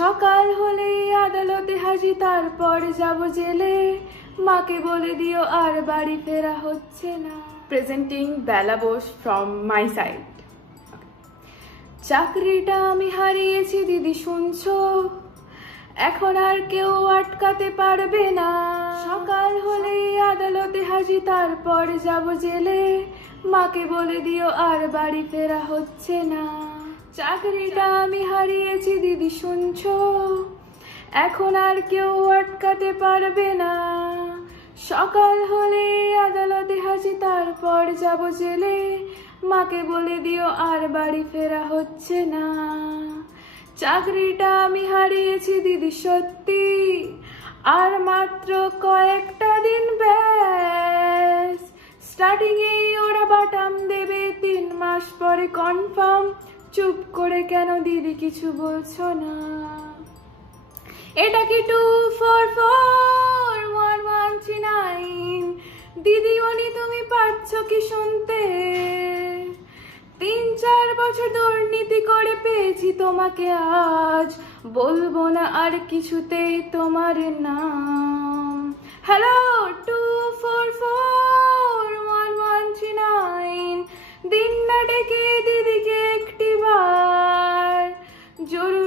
সকাল হলেই আদালতে হাজির, তারপর যাব জেলে। মাকে বলে দিও আর বাড়ি ফেরা হচ্ছে না। Presenting Bela Bose from my side. চাকরিটা আমি হারিয়েছি দিদি, শুনছো? এখন আর কেউ আটকাতে পারবে না। সকাল হলেই আদালতে হাজির, তারপর যাব জেলে। মাকে বলে দিও আর বাড়ি ফেরা হচ্ছে না। চাকরিটা আমি হারিয়েছি দিদি, শুনছো? এখন আর কেউ আটকাতে পারবে না। সকাল হলে আদালতে হাজির, তারপর যাব জেলে। মাকে বলে দিও আর বাড়ি ফেরা হচ্ছে না। চাকরিটা আমি হারিয়েছি দিদি, সত্যি। আর মাত্র কয়েকটা দিন ব্যাস। স্টার্টিং এই ওরা বাটাম দেবে, 3 মাস পরে কনফার্ম। চুপ করে কেন দিদি কিছু বলছো না? এটা কি 2441139? দিদিমণি তুমি পারছো কি শুনতে? 3-4 বছর দুর্নীতি করে পেয়েছি তোমাকে আজ। বলবো না আর কিছুতেই তোমার নাম। হ্যালো 2441139, দিন না ডেকে দিদিকে একটিবার। জরুরি